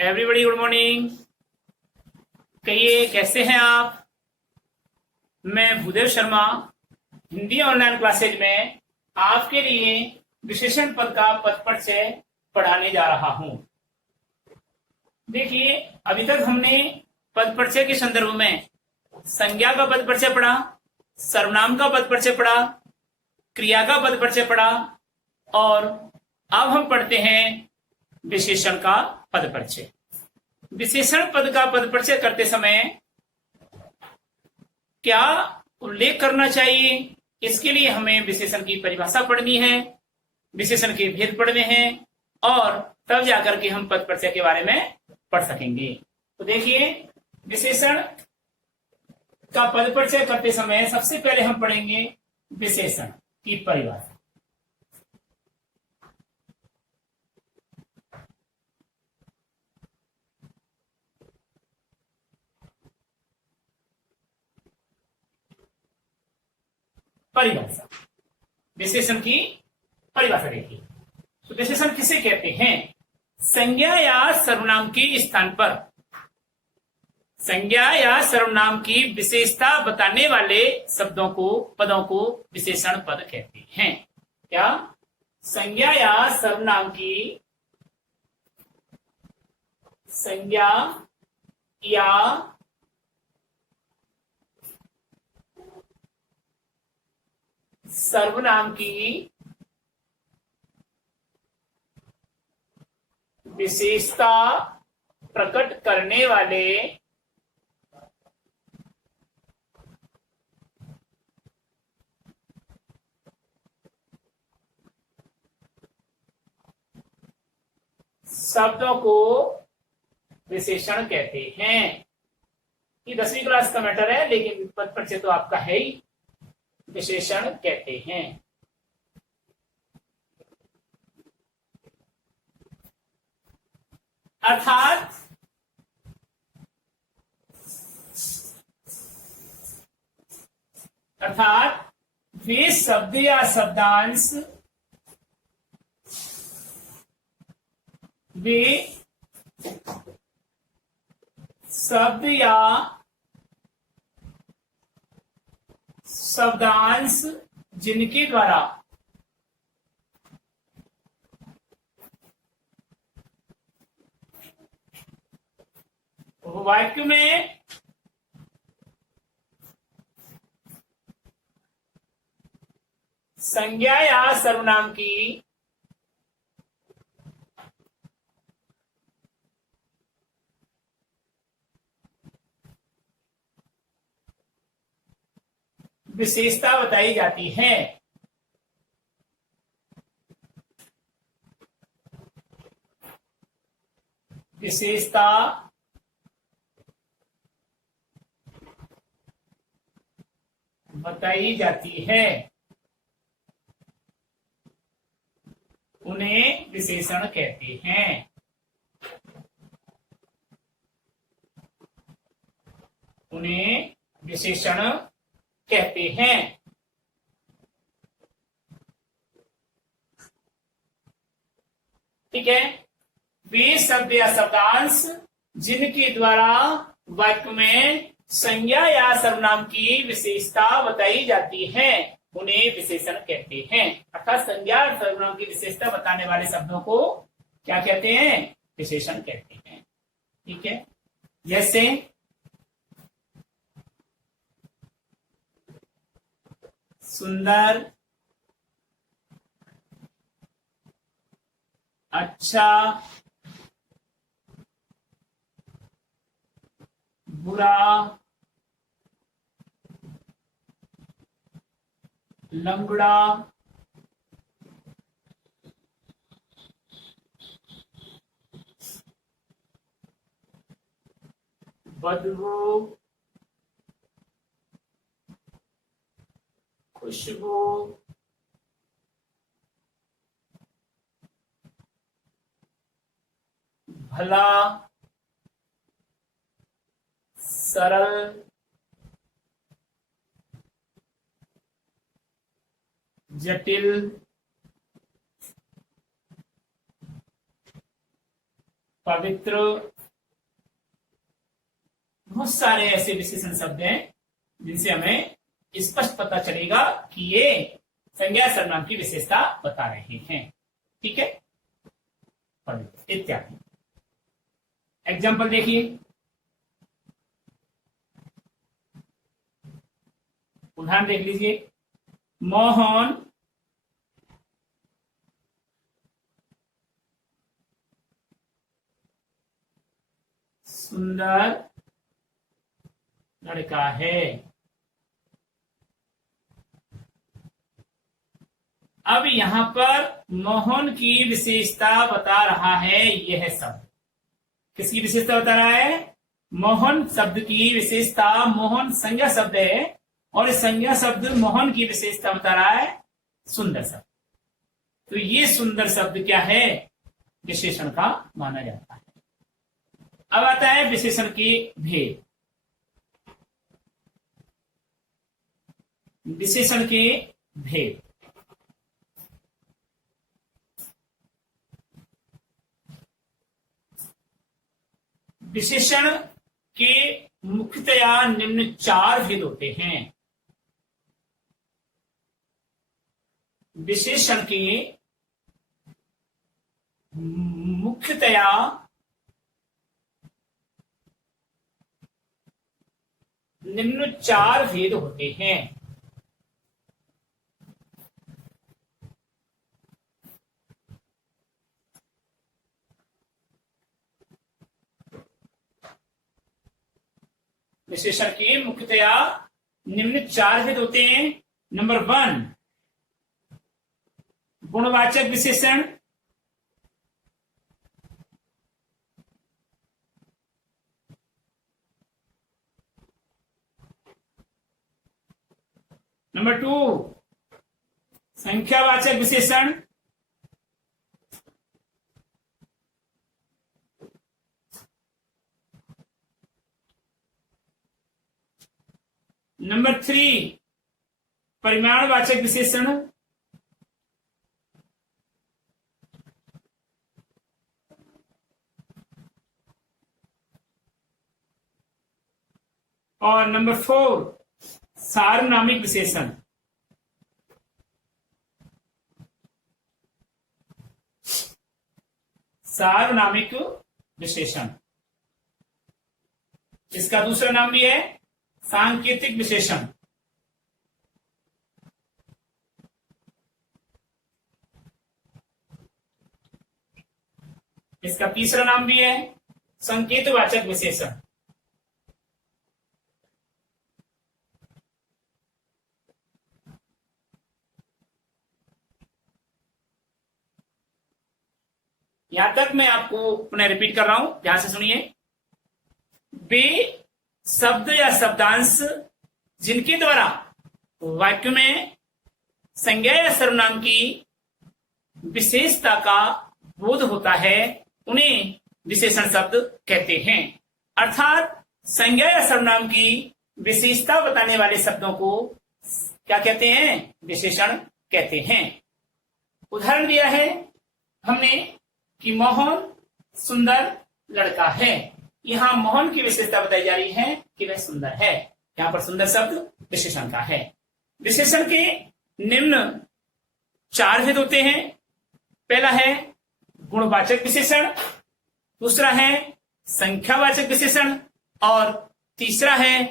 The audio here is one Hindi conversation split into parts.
Everybody good morning. कहिए कैसे हैं आप। मैं भूदेव शर्मा हिंदी ऑनलाइन क्लासेज में आपके लिए विशेषण पद का पद परिचय पढ़ाने जा रहा हूं। देखिए अभी तक हमने पद परिचय के संदर्भ में संज्ञा का पद परिचय पढ़ा, सर्वनाम का पद परिचय पढ़ा, क्रिया का पद परिचय पढ़ा और अब हम पढ़ते हैं विशेषण का पद परिचय। विशेषण पद का पद परिचय करते समय क्या उल्लेख करना चाहिए, इसके लिए हमें विशेषण की परिभाषा पढ़नी है, विशेषण के भेद पढ़ने हैं और तब जाकर के हम पद परिचय के बारे में पढ़ सकेंगे। तो देखिए विशेषण का पद परिचय करते समय सबसे पहले हम पढ़ेंगे विशेषण की परिभाषा। परिभाषा, विशेषण की परिभाषा देखिए। तो विशेषण किसे कहते हैं? संज्ञा या सर्वनाम के स्थान पर संज्ञा या सर्वनाम की विशेषता बताने वाले शब्दों को, पदों को विशेषण पद कहते हैं। क्या? संज्ञा या सर्वनाम की संज्ञा या सर्वनाम की विशेषता प्रकट करने वाले शब्दों को विशेषण कहते हैं। ये 10वीं क्लास का मैटर है, लेकिन पद परिचय तो आपका है ही। विशेषण कहते हैं अर्थात वे शब्द या शब्दांश, वे शब्द या शब्दांश जिनके द्वारा वाक्य में संज्ञा या सर्वनाम की विशेषता बताई जाती है। विशेषता बताई जाती है, उन्हें विशेषण कहते हैं। उन्हें विशेषण कहते हैं। ठीक है। वे शब्द या शब्दांश जिनके द्वारा वाक्य में संज्ञा या सर्वनाम की विशेषता बताई जाती है, उन्हें विशेषण कहते हैं। अर्थात संज्ञा और सर्वनाम की विशेषता बताने वाले शब्दों को क्या कहते हैं? विशेषण कहते हैं। ठीक है। जैसे सुंदर, अच्छा, बुरा, लंगड़ा, बदबू, खुशबू, भला, सरल, जटिल, पवित्र, बहुत सारे ऐसे विशेषण शब्द हैं जिनसे हमें स्पष्ट पता चलेगा कि ये संज्ञा सर्वनाम की विशेषता बता रहे हैं। ठीक है, पवित्र इत्यादि। एग्जाम्पल देखिए, उदाहरण देख लीजिए। मोहन सुंदर लड़का है। अब यहां पर मोहन की विशेषता बता रहा है यह शब्द। किसकी विशेषता बता रहा है? मोहन शब्द की विशेषता। मोहन संज्ञा शब्द है और इस संज्ञा शब्द मोहन की विशेषता बता रहा है सुंदर शब्द। तो ये सुंदर शब्द क्या है? विशेषण का माना जाता है। अब आता है विशेषण के भेद। विशेषण के भेद। विशेषण के मुख्यतया निम्न 4 भेद होते हैं। विशेषण के मुख्यतया निम्न 4 भेद होते हैं। विशेषण के मुख्यतया निम्न 4 भेद होते हैं। नंबर 1, गुणवाचक विशेषण। नंबर 2, संख्यावाचक विशेषण। नंबर 3, परिमाणवाचक विशेषण। और नंबर 4, सार्वनामिक विशेषण। सार्वनामिक विशेषण, इसका दूसरा नाम भी है सांकेतिक विशेषण। इसका तीसरा नाम भी है संकेतवाचक विशेषण। यहां तक मैं आपको पुनः रिपीट कर रहा हूं, ध्यान से सुनिए। वे शब्द या शब्दांश जिनके द्वारा वाक्य में संज्ञा या सर्वनाम की विशेषता का बोध होता है उन्हें विशेषण शब्द कहते हैं। अर्थात संज्ञा या सर्वनाम की विशेषता बताने वाले शब्दों को क्या कहते हैं? विशेषण कहते हैं। उदाहरण दिया है हमने कि मोहन सुंदर लड़का है। यहां मोहन की विशेषता बताई जा रही है कि वह सुंदर है। यहां पर सुंदर शब्द विशेषण का है। विशेषण के निम्न 4 भेद होते हैं। पहला है गुणवाचक विशेषण, दूसरा है संख्यावाचक विशेषण, और तीसरा है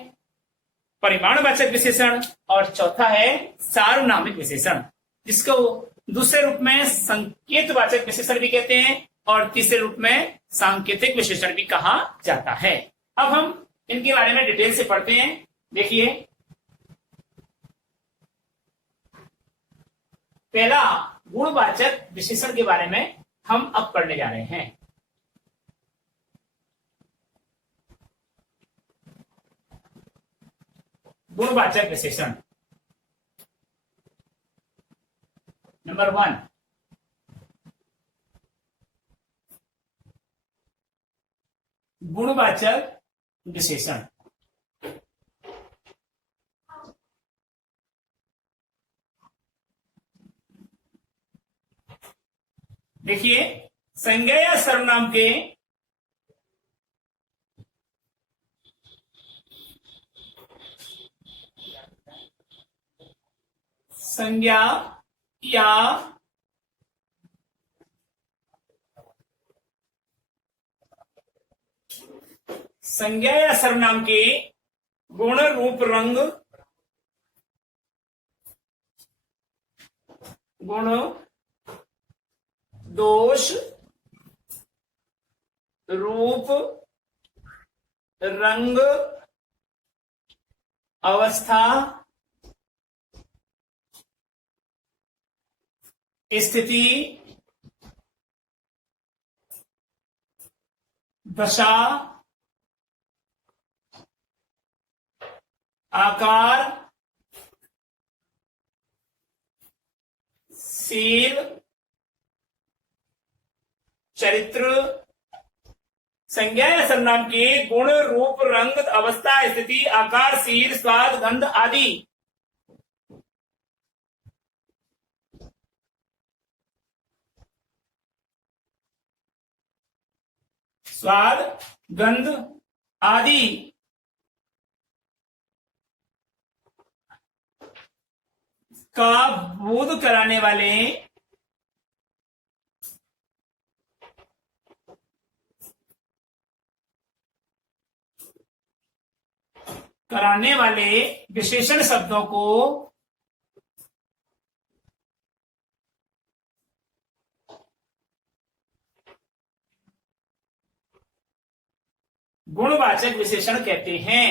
परिमाणवाचक विशेषण, और चौथा है सार्वनामिक विशेषण, जिसको दूसरे रूप में संकेतवाचक विशेषण भी कहते हैं और तीसरे रूप में सांकेतिक विशेषण भी कहा जाता है। अब हम इनके बारे में डिटेल से पढ़ते हैं। देखिए, पहला गुणवाचक विशेषण के बारे में हम अब पढ़ने जा रहे हैं। गुणवाचक विशेषण। नंबर 1, गुणवाचक विशेषण। देखिए, संज्ञा या सर्वनाम के संज्ञा या सर्वनाम के गुण रूप रंग गुण दोष रूप रंग अवस्था स्थिति दशा आकार शील चरित्र संज्ञा या सर्वनाम के गुण रूप रंग अवस्था स्थिति आकार शील स्वाद गंध आदि स्वाद गंध आदि का बोध कराने वाले विशेषण शब्दों को गुणवाचक विशेषण कहते हैं।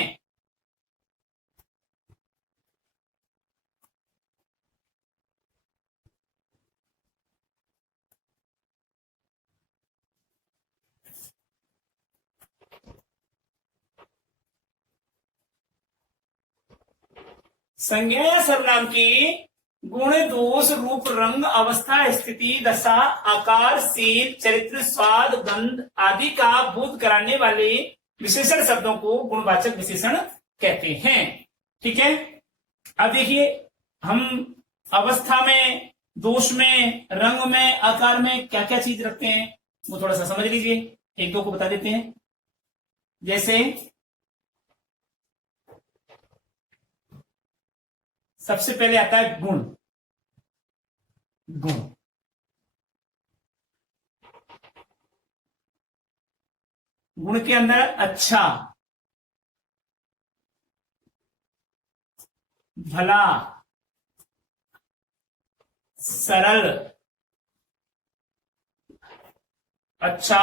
संज्ञा या सर्वनाम की गुण दोष रूप रंग अवस्था स्थिति दशा आकार शील चरित्र स्वाद गंध आदि का बोध कराने वाले विशेषण शब्दों को गुणवाचक विशेषण कहते हैं। ठीक है, अब देखिए हम अवस्था में, दोष में, रंग में, आकार में क्या क्या चीज रखते हैं वो थोड़ा सा समझ लीजिए, एक दो को बता देते हैं। जैसे सबसे पहले आता है गुण। गुण गुण के अंदर अच्छा, भला, सरल, अच्छा,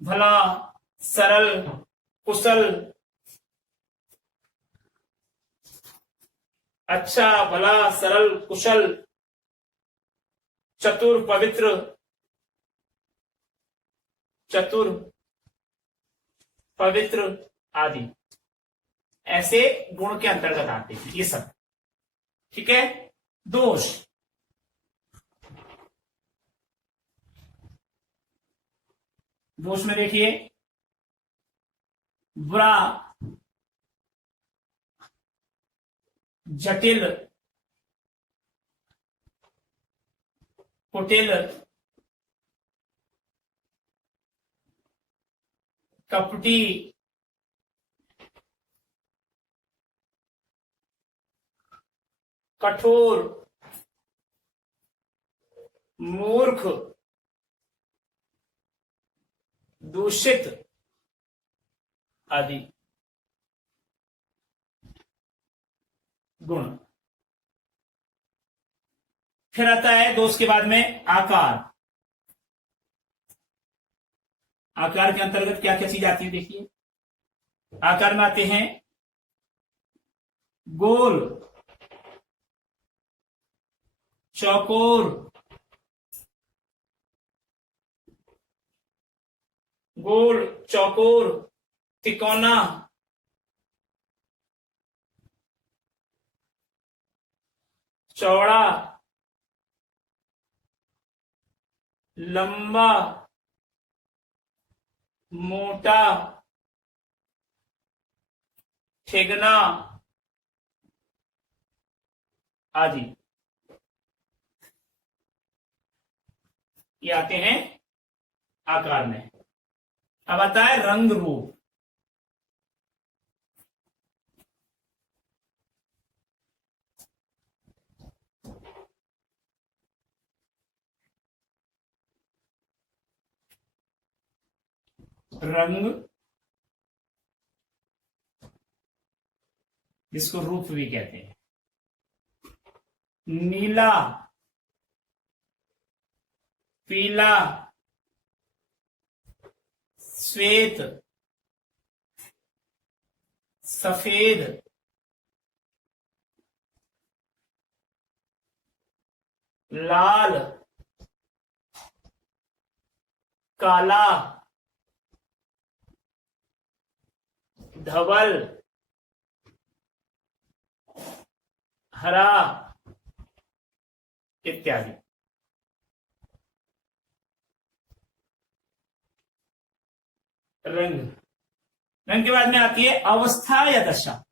भला, सरल, कुशल, अच्छा, भला, सरल, कुशल, चतुर, पवित्र, चतुर, पवित्र आदि ऐसे गुण के अंतर्गत आते हैं ये सब। ठीक है, दोष दोष में देखिए बुरा, जटिल, कुटिल, कपटी, कठोर, मूर्ख, दूषित आदि गुण। फिर आता है दोष के बाद में आकार। आकार के अंतर्गत क्या क्या चीज आती है देखिए। आकार में आते हैं गोल, चौकोर, गोल, चौकोर, तिकोना, चौड़ा, लंबा, मोटा, ठेगना आदि ये आते हैं आकार में। अब आता है रंग रूप। रंग, जिसको रूप भी कहते हैं। नीला, पीला, श्वेत, सफेद, लाल, काला, धवल, हरा इत्यादि। रंग, रंग के बाद में आती है अवस्था या दशा।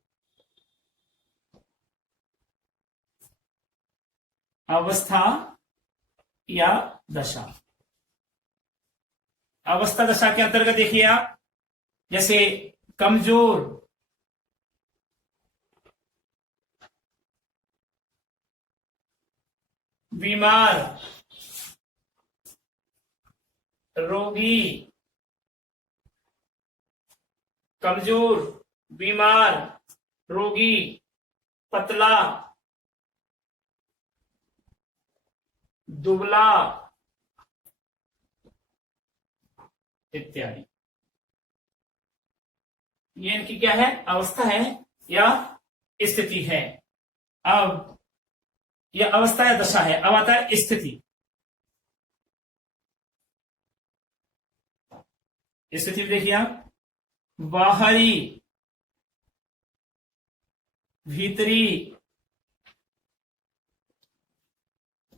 अवस्था या दशा। अवस्था दशा के अंतर्गत देखिए आप, जैसे कमजोर, बीमार, रोगी, कमजोर, बीमार, रोगी, पतला, दुबला इत्यादि। ये इनकी क्या है? अवस्था है या स्थिति है। अब यह अवस्था या दशा है। अब आता है स्थिति। स्थिति देखिए आप, बाहरी, भीतरी,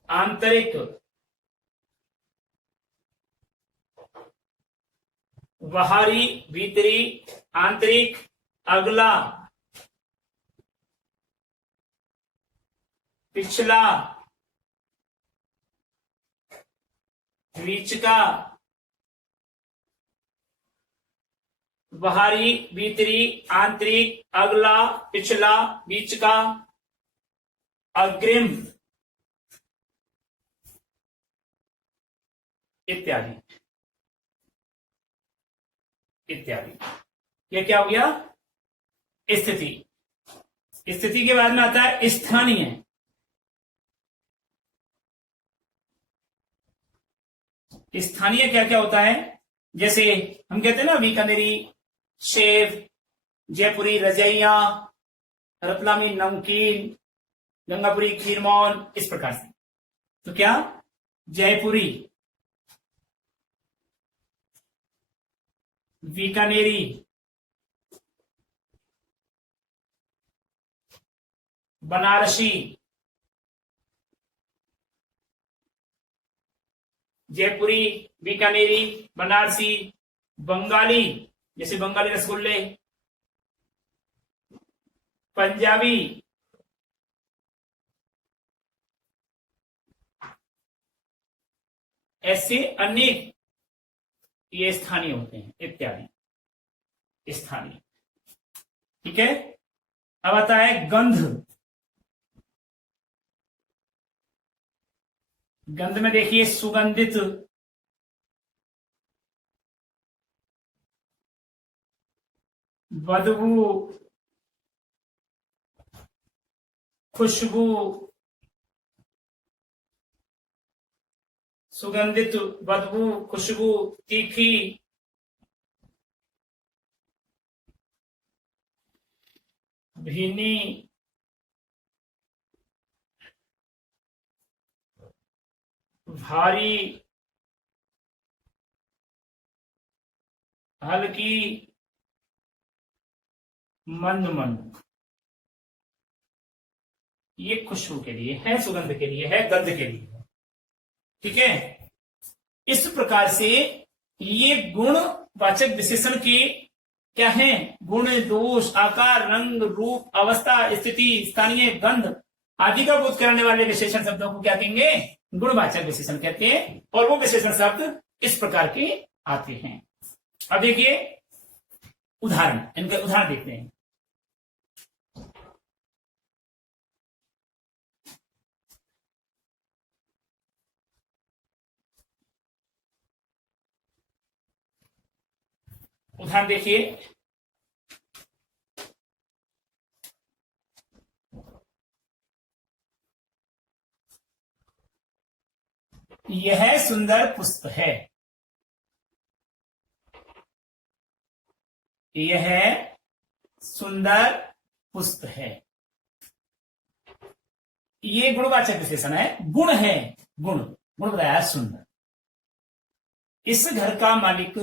आंतरिक, बाहरी, भीतरी, आंतरिक, अगला, पिछला, बीच का, बाहरी, भीतरी, आंतरिक, अगला, पिछला, बीच का, अग्रिम इत्यादि इत्यादि। ये क्या हो गया? स्थिति। स्थिति के बाद में आता है स्थानीय। स्थानीय क्या क्या होता है? जैसे हम कहते हैं ना, बीकानेरी सेव, जयपुरी रजैया, रतलामी नमकीन, गंगापुरी खीरमोहन, इस प्रकार से। तो क्या? जयपुरी, बीकानेरी, बनारसी, जयपुरी, बीकानेरी, बनारसी, बंगाली, जैसे बंगाली रसगुल्ले, पंजाबी, ऐसे अनेक ये स्थानीय होते हैं इत्यादि। स्थानीय। ठीक है। अब आता है गंध। गंध में देखिए सुगंधित, बदबू, खुशबू, सुगंधित, बदबू, खुशबू, तीखी, भीनी, भारी, हल्की, मंद मंद। ये खुशबू के लिए है, सुगंध के लिए है, गंध के लिए है। ठीक है। इस प्रकार से ये गुणवाचक विशेषण के क्या है? गुण, दोष, आकार, रंग, रूप, अवस्था, स्थिति, स्थानीय, गंध आदि का बोध कराने वाले विशेषण शब्दों को क्या कहेंगे? गुणवाचक विशेषण कहते हैं। और वो विशेषण शब्द इस प्रकार के आते हैं। अब देखिए उदाहरण, इनके उदाहरण देखते हैं। उदाहरण देखिए, यह सुंदर पुष्प है। यह सुंदर पुष्प है। ये गुणवाचक विशेषण है, गुण है, गुण गुण बताया सुंदर। इस घर का मालिक,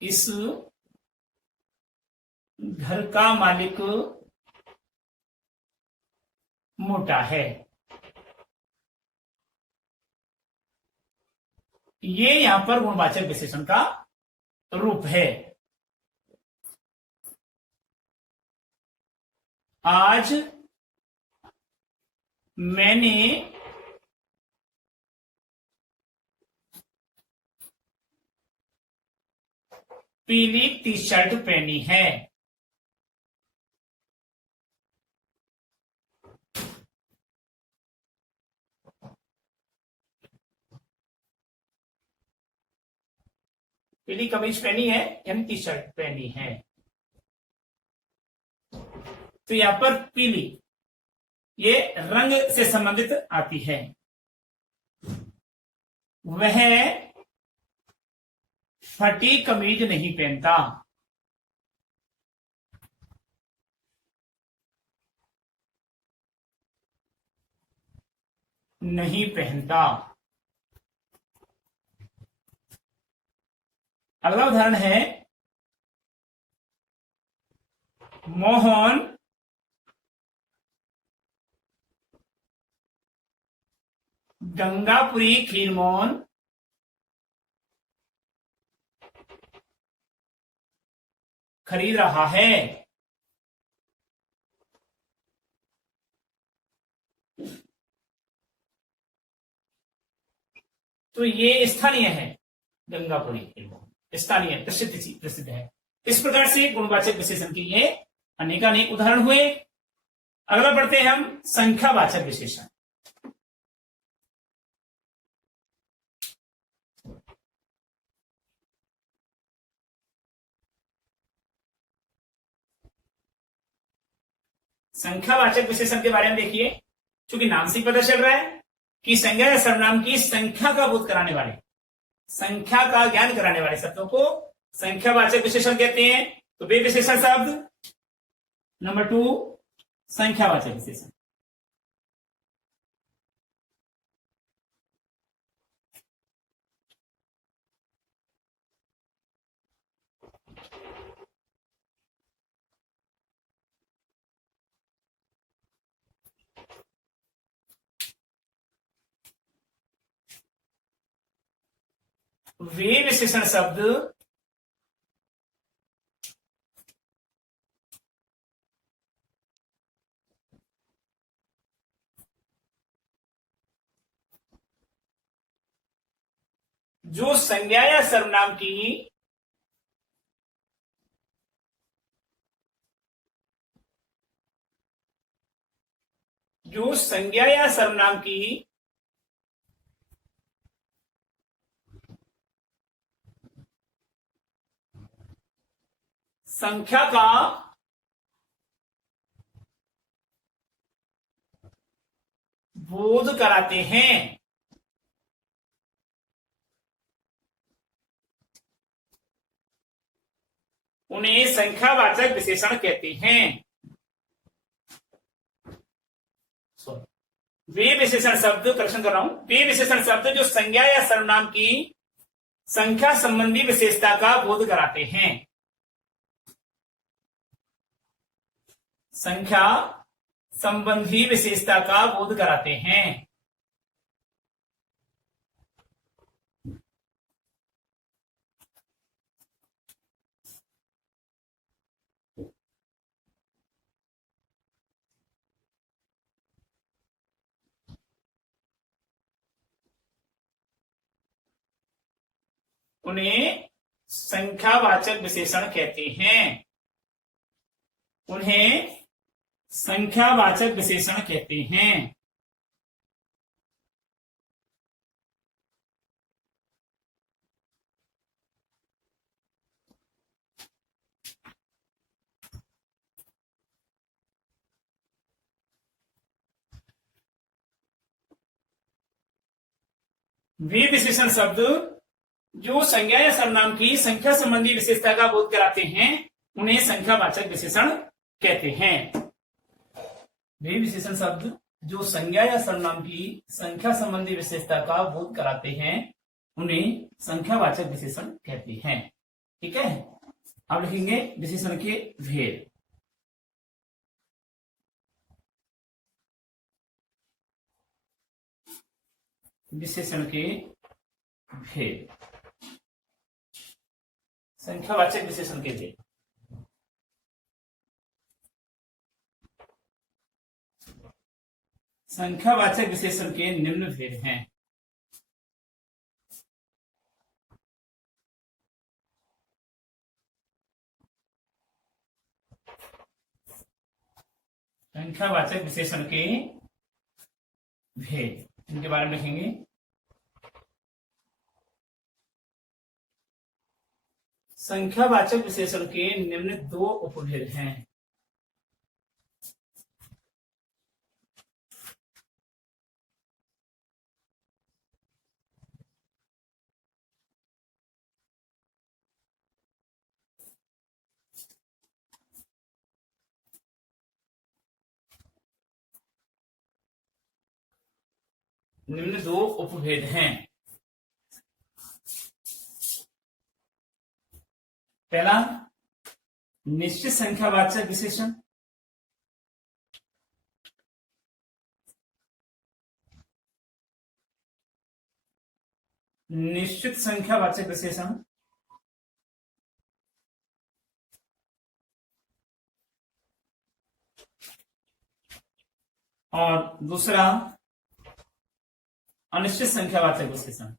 इस घर का मालिक मोटा है। ये यहां पर गुणवाचक विशेषण का रूप है। आज मैंने पीली टी शर्ट पहनी है। पीली कमीज पहनी है यानी टी शर्ट पहनी है। तो यहां पर पीली ये रंग से संबंधित आती है। वह फटी कमीज नहीं पहनता। नहीं पहनता। अगला उदाहरण है, मोहन गंगापुरी खीरमोहन खरीद रहा है। तो ये स्थानीय है, गंगापुरी खीरमोहन स्थानीय प्रसिद्ध है। इस प्रकार से गुणवाचक विशेषण के ये अनेकानेक उदाहरण हुए। अगला बढ़ते हैं हम संख्यावाचक विशेषण। संख्यावाचक विशेषण के बारे में देखिए, क्योंकि नाम से ही पता चल रहा है कि संज्ञा या सर्वनाम की संख्या का बोध कराने वाले, संख्या का ज्ञान कराने वाले शब्दों को संख्यावाचक विशेषण कहते हैं। तो वे विशेषण शब्द, नंबर 2 संख्यावाचक विशेषण। वे विशेषण शब्द जो संज्ञा या सर्वनाम की संख्या का बोध कराते हैं, उन्हें संख्यावाचक विशेषण कहते हैं। वे विशेषण शब्द, करेक्शन कर रहा हूं, वे विशेषण शब्द जो संज्ञा या सर्वनाम की संख्या संबंधी विशेषता का बोध कराते हैं। संख्या संबंधी विशेषता का बोध कराते हैं। उन्हें संख्यावाचक विशेषण कहते हैं। उन्हें संख्यावाचक विशेषण कहते हैं। वे विशेषण शब्द जो संज्ञा या सर्वनाम की संख्या संबंधी विशेषता का बोध कराते हैं उन्हें संख्यावाचक विशेषण कहते हैं। वे विशेषण शब्द जो संज्ञा या सर्वनाम की संख्या संबंधी विशेषता का बोध कराते हैं उन्हें संख्यावाचक विशेषण कहते हैं। ठीक है, अब लिखेंगे विशेषण के भेद। विशेषण के भेद, संख्यावाचक विशेषण के भेद। संख्यावाचक विशेषण के निम्न भेद हैं। संख्यावाचक विशेषण के भेद, इनके बारे में लिखेंगे। संख्यावाचक विशेषण के निम्न दो उपभेद हैं। निम्न दो उपभेद हैं। पहला, निश्चित संख्यावाचक विशेषण। निश्चित संख्यावाचक विशेषण और दूसरा अनिश्चित संख्यावाचक विशेषण।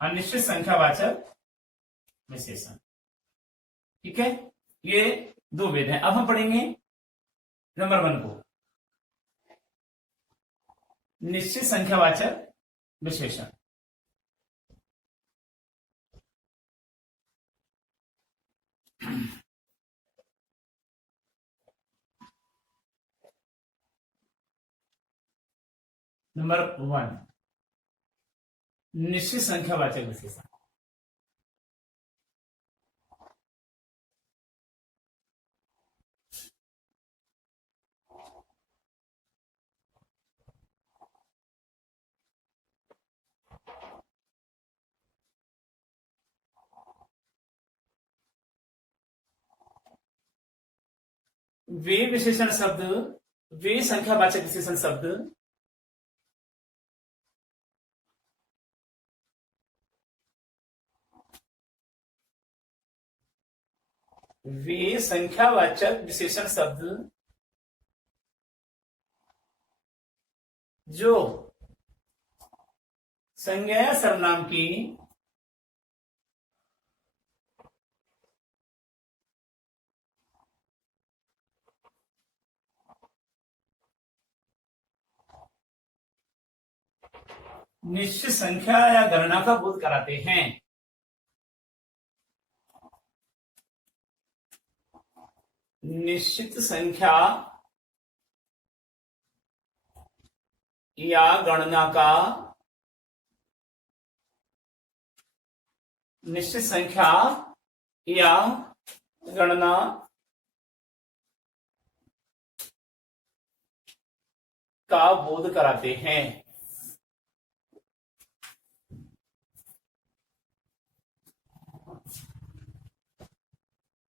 अनिश्चित संख्यावाचक विशेषण। ठीक है, ये दो भेद हैं। अब हम पढ़ेंगे नंबर 1 को, निश्चित संख्यावाचक विशेषण। नंबर 1, निश्चित संख्यावाचक विशेषण। वे विशेषण शब्द, वे संख्यावाचक विशेषण शब्द वे संख्यावाचक विशेषण शब्द जो संज्ञा या सर्वनाम की निश्चित संख्या या गणना का बोध कराते हैं। निश्चित संख्या या गणना का, निश्चित संख्या या गणना का बोध कराते हैं।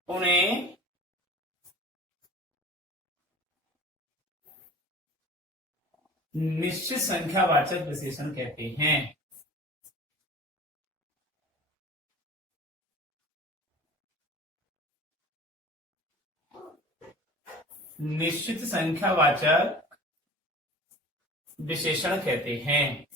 उन्हें निश्चित संख्यावाचक विशेषण कहते हैं। निश्चित संख्यावाचक विशेषण कहते हैं।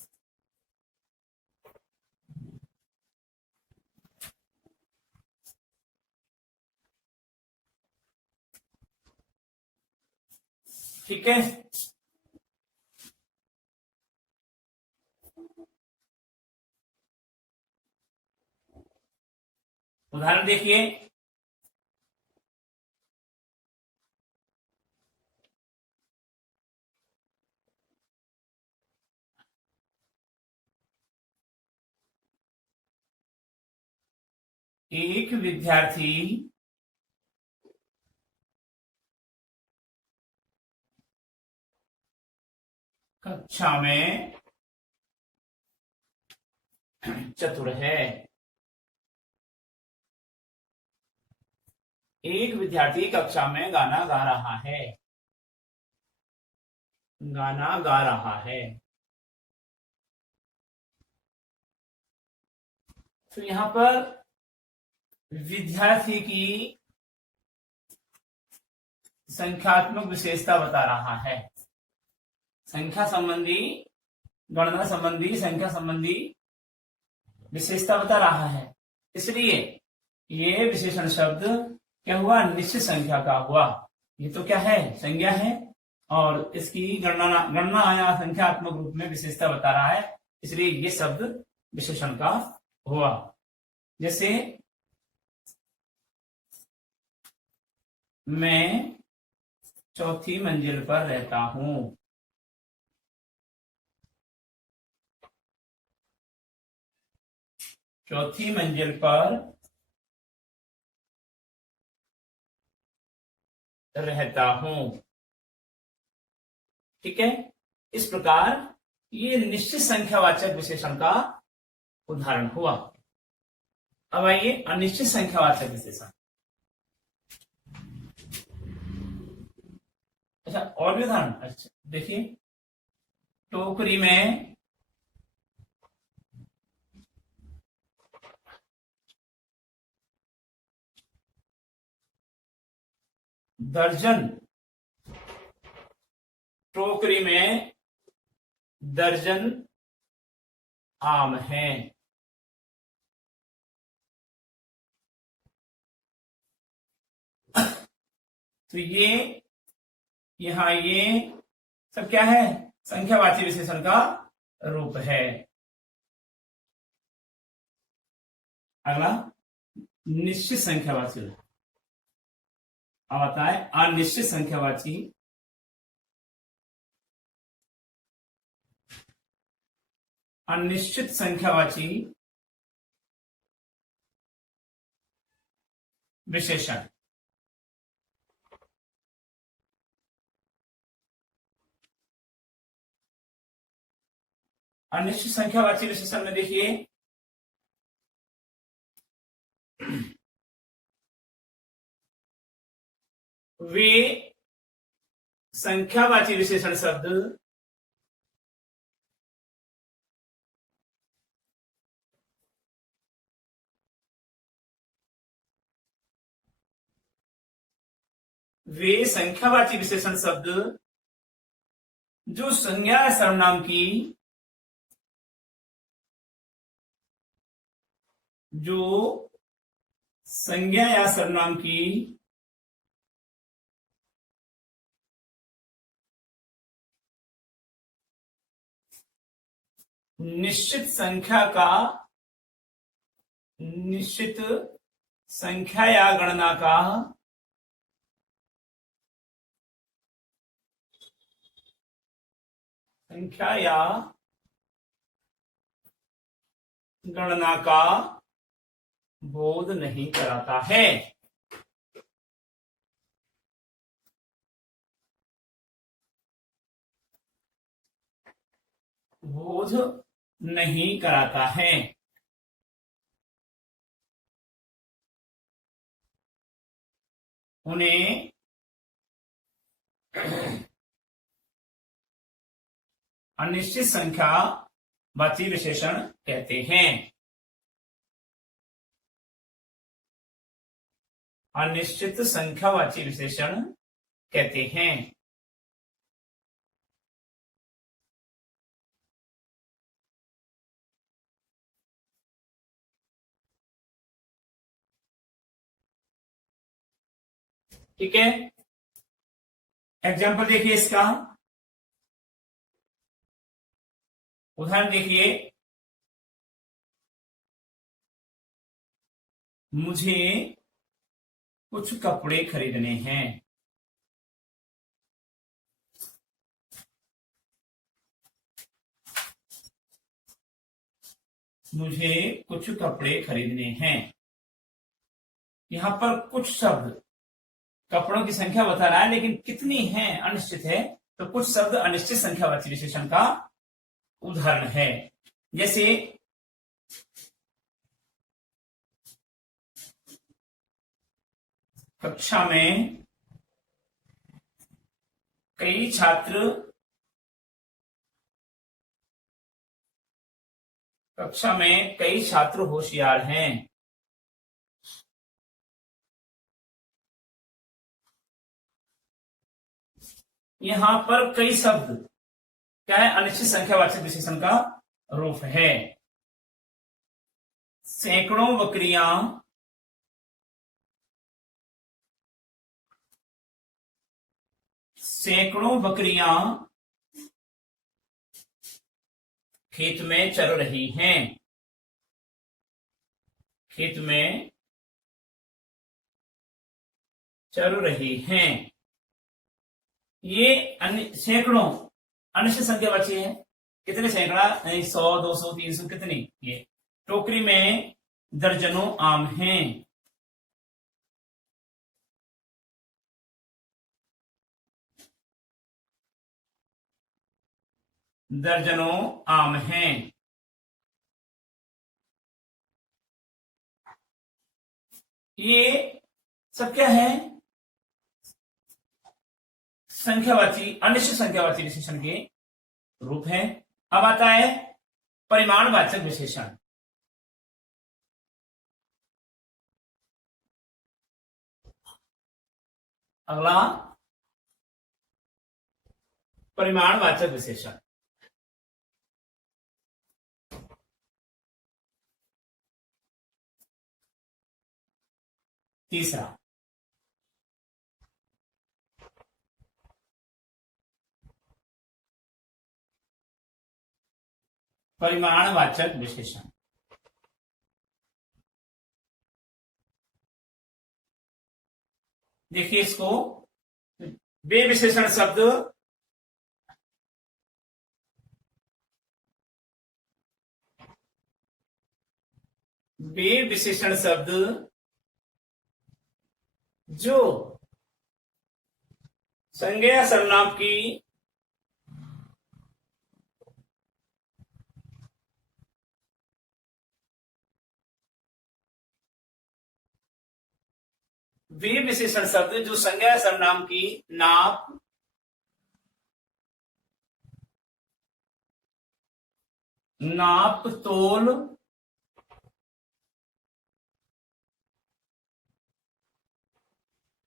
ठीक है, उदाहरण देखिए। एक विद्यार्थी कक्षा में चतुर है। एक विद्यार्थी कक्षा में गाना गा रहा है। गाना गा रहा है। तो यहां पर विद्यार्थी की संख्यात्मक विशेषता बता रहा है। संख्या संबंधी, गणना संबंधी, संख्या संबंधी विशेषता बता रहा है। इसलिए ये विशेषण शब्द क्या हुआ? निश्चित संख्या का हुआ। ये तो क्या है? संज्ञा है, और इसकी गणना या संख्यात्मक रूप में विशेषता बता रहा है, इसलिए ये शब्द विशेषण का हुआ। जैसे मैं चौथी मंजिल पर रहता हूं। चौथी मंजिल पर रहता हूं। ठीक है, इस प्रकार ये निश्चित संख्यावाचक विशेषण का उदाहरण हुआ। अब आइए अनिश्चित संख्यावाचक विशेषण। अच्छा, और भी उदाहरण। अच्छा देखिए, टोकरी में दर्जन, टोकरी में दर्जन आम हैं। तो ये यहां ये सब क्या है? संख्यावाची विशेषण का रूप है। अगला निश्चित संख्यावाची। अब आता है अनिश्चित संख्यावाची। अनिश्चित संख्यावाची विशेषण। अनिश्चित संख्यावाची विशेषण में देखिए, वे संख्यावाची विशेषण शब्द वे संख्यावाची विशेषण शब्द जो संज्ञा या सर्वनाम की, जो संज्ञा या सर्वनाम की निश्चित संख्या का, निश्चित संख्या या गणना का संख्या या गणना का बोध नहीं कराता है। बोध नहीं कराता है। उन्हें अनिश्चित संख्या वाची विशेषण कहते हैं। अनिश्चित संख्यावाची विशेषण कहते हैं। ठीक है, एग्जाम्पल देखिए इसका। उदाहरण देखिए, मुझे कुछ कपड़े खरीदने हैं। मुझे कुछ कपड़े खरीदने हैं। यहां पर कुछ शब्द कपड़ों की संख्या बता रहा है, लेकिन कितनी है अनिश्चित है। तो कुछ शब्द अनिश्चित संख्यावाची विशेषण का उदाहरण है। जैसे कक्षा में कई छात्र होशियार हैं। यहां पर कई शब्द क्या है, अनिश्चित संख्यावाचक विशेषण का रूप है। सैकड़ों बकरियां खेत में चल रही हैं। खेत में चल रही हैं। ये सैकड़ों अनिश्चित संख्यावाची है। कितने सैकड़ा, 100, 200, 300, कितनी। ये टोकरी में दर्जनों आम हैं। दर्जनों आम हैं। ये सब क्या है, संख्यावाची अनिश्चित संख्यावाची विशेषण के रूप है। अब आता है परिमाणवाचक विशेषण। अगला परिमाणवाचक विशेषण। तीसरा परिमाणवाचक विशेषण। देखिए इसको, वे विशेषण शब्द जो संज्ञा सर्वनाम की वे विशेषण शब्द जो संज्ञा सर्वनाम की नाप तोल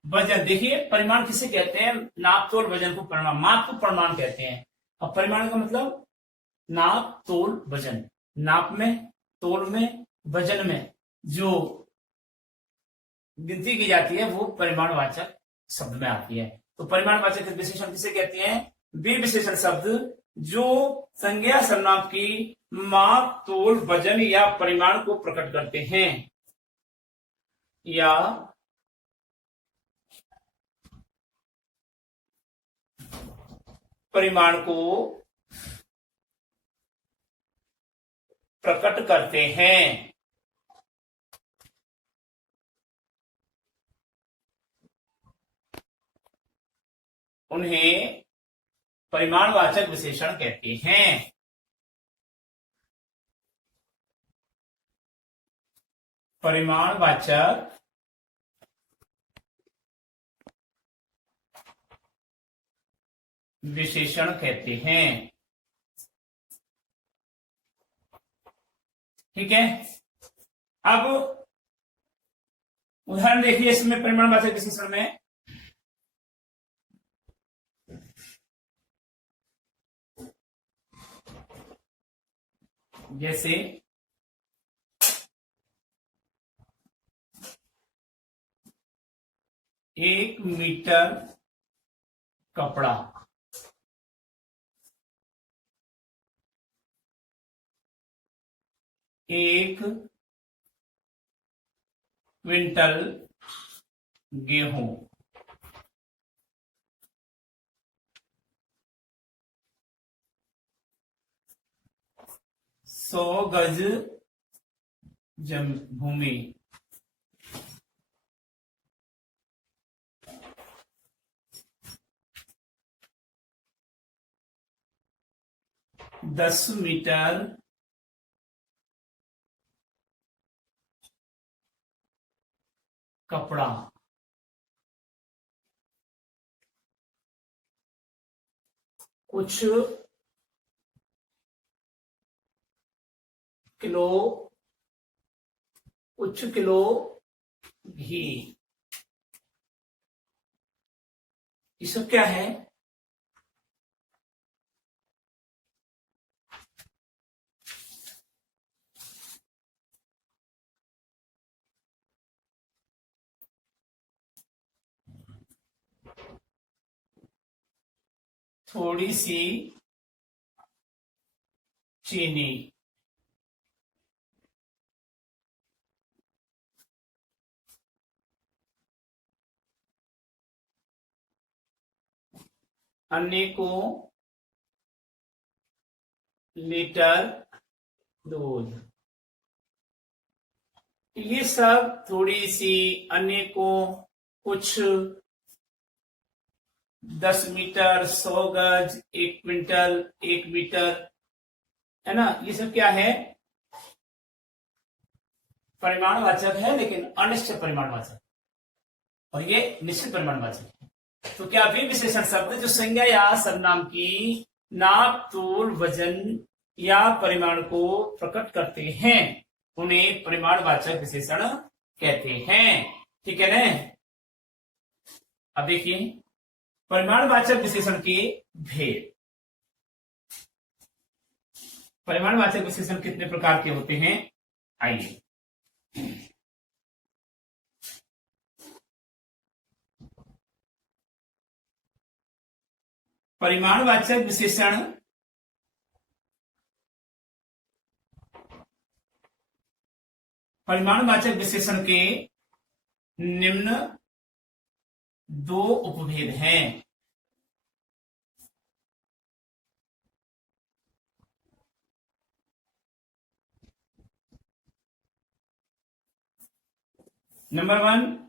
वजन। देखिए परिमाण किसे कहते हैं, नाप तोल वजन को परिमाण, माप को परिमाण कहते हैं। अब परिमाण का मतलब नाप तोल वजन, नाप में, तोल में, वजन में जो गिनती की जाती है वो परिमाणवाचक शब्द में आती है। तो परिमाणवाचक विशेषण किसे कहते हैं, वे विशेषण शब्द जो संज्ञा सर्वनाम की माप तोल वजन या परिमाण को प्रकट करते हैं या परिमाण को प्रकट करते हैं। उन्हें परिमाणवाचक विशेषण कहते हैं। परिमाणवाचक विशेषण कहते हैं। ठीक है। अब उदाहरण देखिए इसमें परिमाणवाचक विशेषण में, जैसे 1 मीटर कपड़ा, 1 क्विंटल गेहूं, 100 गज भूमि, 10 मीटर कपड़ा। कुछ किलो, कुछ किलो घी। ये सब क्या है? थोड़ी सी चीनी। अनेकों लीटर दूध। ये सब थोड़ी सी, अनेकों, कुछ, 10 मीटर, 100 गज, 1 क्विंटल, 1 मीटर, है ना। ये सब क्या है? परिमाणवाचक है, लेकिन अनिश्चित परिमाणवाचक, और ये निश्चित परिमाणवाचक है। तो क्या वे विशेषण शब्द जो संज्ञा या सर्वनाम की नाप, तोल, वजन या परिमाण को प्रकट करते हैं, उन्हें परिमाणवाचक विशेषण कहते हैं। ठीक है ना। अब देखिए परिमाणवाचक विशेषण के भेद। परिमाणवाचक विशेषण कितने प्रकार के होते हैं? आइए, परिमाणवाचक विशेषण परिमाणवाचक विशेषण के निम्न 2 उपभेद हैं। नंबर 1,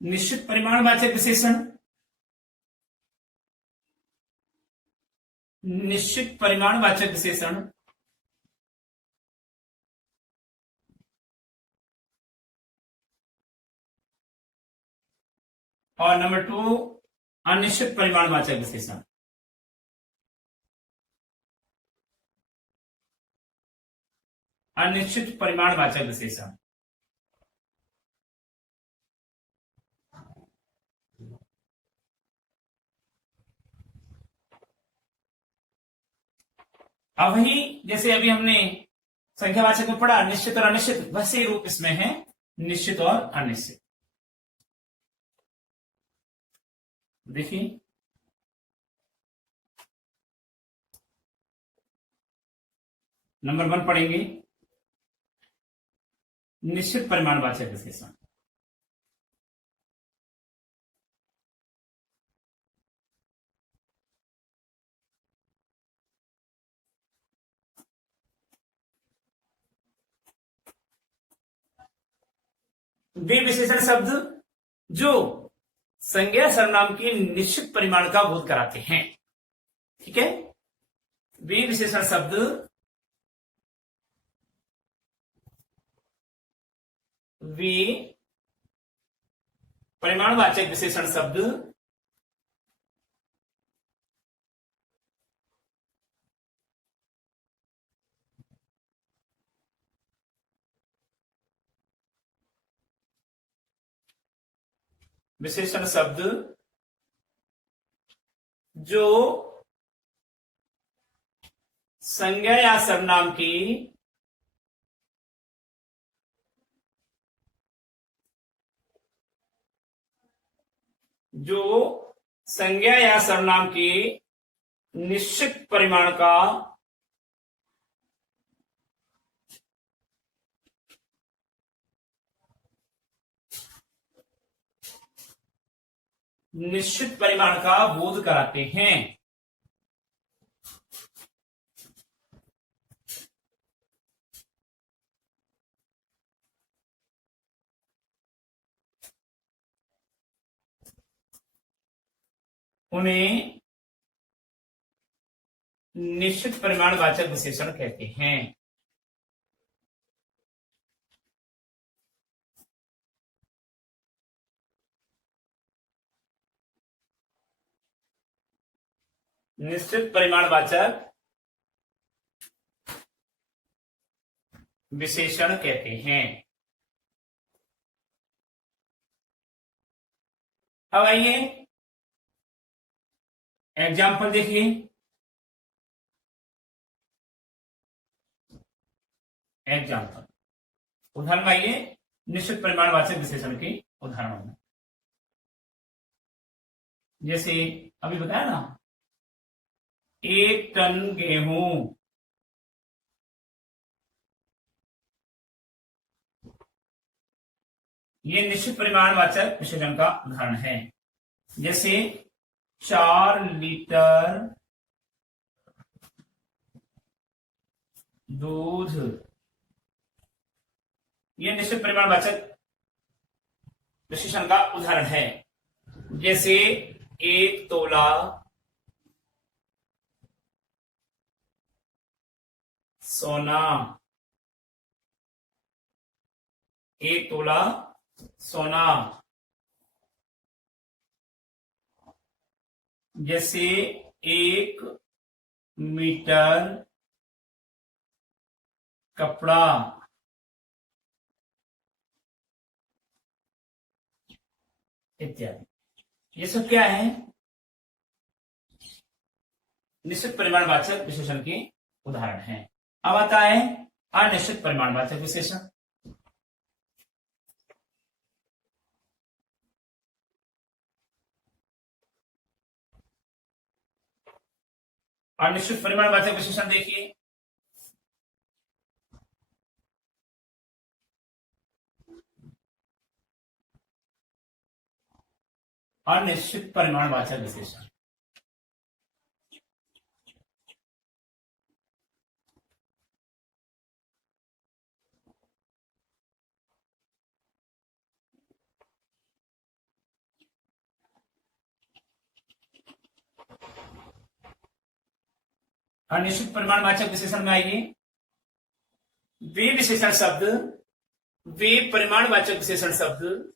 निश्चित परिमाणवाचक विशेषण। निश्चित परिमाणवाचक विशेषण और नंबर 2, अनिश्चित परिमाणवाचक विशेषण। अनिश्चित परिमाणवाचक विशेषण। अब वही जैसे अभी हमने संख्यावाचक में पढ़ा निश्चित और अनिश्चित, वैसे रूप इसमें है निश्चित और अनिश्चित। देखिए नंबर 1 पढ़ेंगे, निश्चित परिमाणवाचक विशेषण। वे विशेषण शब्द जो संज्ञा सर्वनाम की निश्चित परिमाण का बोध कराते हैं। ठीक है। वे विशेषण शब्द वे परिमाणवाचक विशेषण शब्द विशेषण शब्द जो संज्ञा या सर्वनाम की निश्चित परिमाण का बोध कराते हैं। उन्हें निश्चित परिमाणवाचक विशेषण कहते हैं। निश्चित परिमाणवाचक विशेषण कहते हैं। अब आइए एग्जाम्पल देखिए। एग्जाम्पल उदाहरण आइए निश्चित परिमाणवाचक विशेषण के उदाहरणों में। जैसे अभी बताया ना, 1 टन गेहूं ये निश्चित परिमाणवाचक विशेषण का उदाहरण है। जैसे 4 लीटर दूध ये निश्चित परिमाणवाचक विशेषण का उदाहरण है। जैसे 1 तोला सोना, 1 तोला सोना। जैसे 1 मीटर कपड़ा, इत्यादि। ये सब क्या है? निश्चित परिमाणवाचक विशेषण के उदाहरण हैं। अब आता है अनिश्चित परिमाणवाचक विशेषण। अनिश्चित परिमाणवाचक विशेषण देखिए। अनिश्चित परिमाणवाचक विशेषण अनिश्चित परिमाणवाचक विशेषण में आइए। वे विशेषण शब्द, वे परिमाणवाचक विशेषण शब्द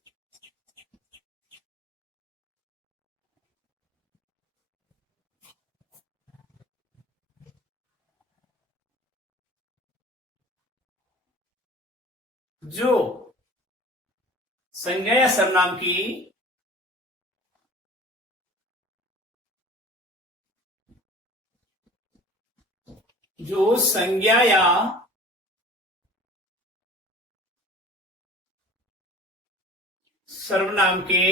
जो संज्ञा या सर्वनाम की संज्ञा या सर्वनाम के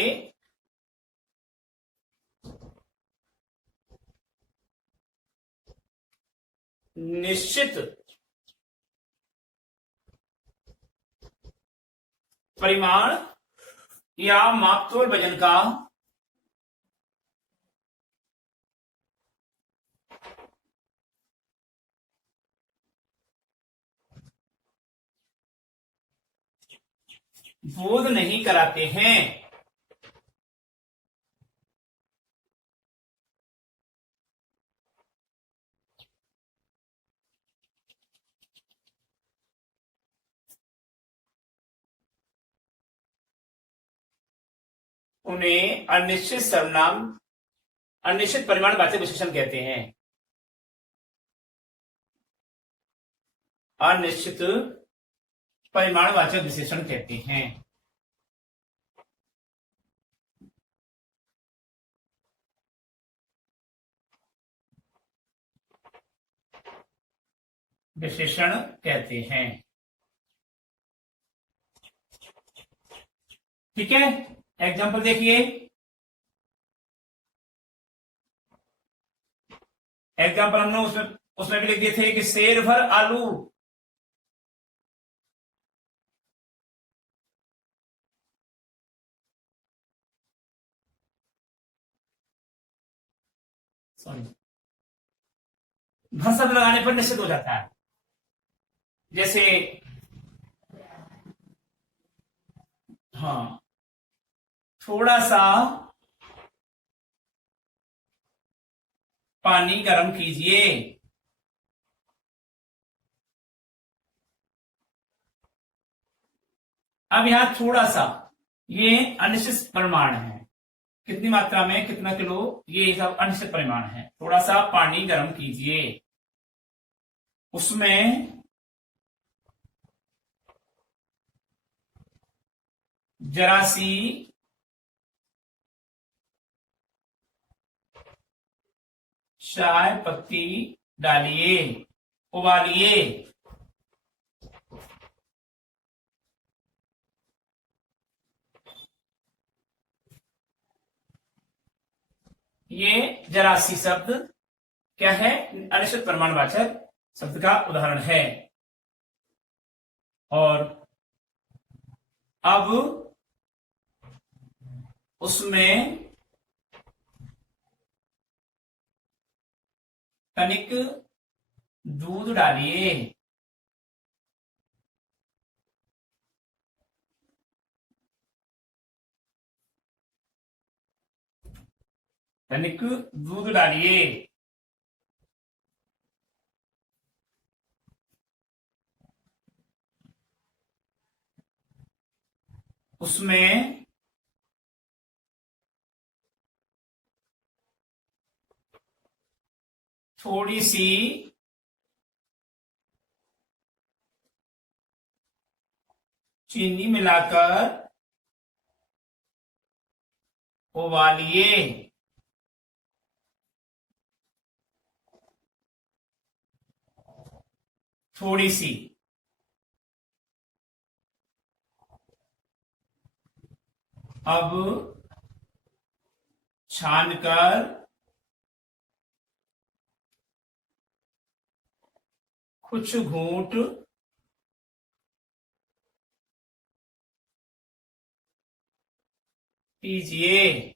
निश्चित परिमाण या मापतोल वजन का बोध नहीं कराते हैं। उन्हें अनिश्चित सर्वनाम, अनिश्चित परिमाणवाचक विशेषण कहते हैं। अनिश्चित परिमाणवाचक विशेषण कहते हैं। विशेषण कहते हैं। ठीक है, एग्जाम्पल देखिए। एग्जाम्पल हमने उसमें भी लिख दिए थे कि शेर भर आलू भर शब्द लगाने पर निश्चित हो जाता है। जैसे हाँ, थोड़ा सा पानी गर्म कीजिए। अब यहां थोड़ा सा ये अनिश्चित परिमाण है, कितनी मात्रा में कितना किलो, ये सब अनिश्चित परिमाण है। थोड़ा सा पानी गर्म कीजिए, उसमें जरा सी चाय पत्ती डालिए, उबालिए। ये जरा सी शब्द क्या है, अनिश्चित परिमाणवाचक शब्द का उदाहरण है। और अब उसमें तनिक दूध डालिए, तनिक दूध डालिए। उसमें थोड़ी सी चीनी मिलाकर उबालिए। थोड़ी सी, अब छानकर कुछ घूंट पीजिए।